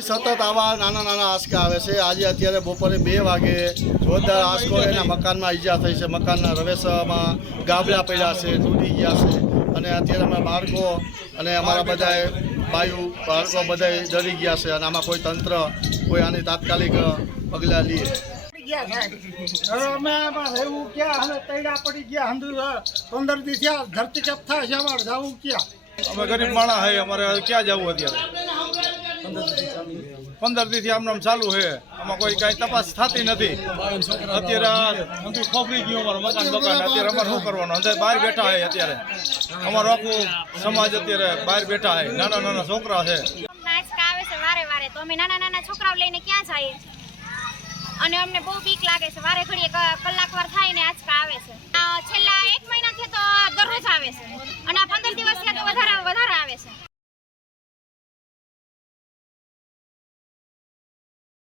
સતત આવા નાના નાના આંચકા આવે છે। આજે અત્યારે બપોરે 2 વાગે જોરદાર આંચકો એના મકાનમાં ઈજા થઈ છે। મકાનના રવેશમાં ગાબડા પડ્યા છે, તૂટી ગયા છે અને અત્યારે અમારા બાળકો અને અમારા બધા બાયુ બાળકો બધા ડરી ગયા છે અને આમાં કોઈ તંત્ર કોઈ આની તાત્કાલિક પગલાં લે। અમે રહેવું ક્યાં અને તૈડા પડી ગયા 15 દી થયા ધરતીકંપ થાય છે અમારે જવું ક્યાં અમે ગરીબ માણસ હે અમારે ક્યાં જવું અત્યારે 15 દી થી આમ ચાલુ છે આમાં કોઈ કઈ તપાસ થતી નથી અત્યારે ખોફરી ગયું અમારું મકાન અત્યારે અમારે શું કરવાનું અંદર બહાર બેઠા છે અત્યારે અમારો આખું સમાજ અત્યારે બહાર બેઠા છે નાના નાના છોકરા છે આવે છે વારે તો અમે નાના નાના છોકરાઓ લઈને ક્યાં જઈએ અને અમને બહુ બીક લાગે છે વારે ઘડીએ કલાકવાર થાય ને આંચકા આવે છે છેલ્લા 1 મહિનાથી તો દરરોજ આવે છે અને 15 દિવસ થયા તો વધારે આવે છે।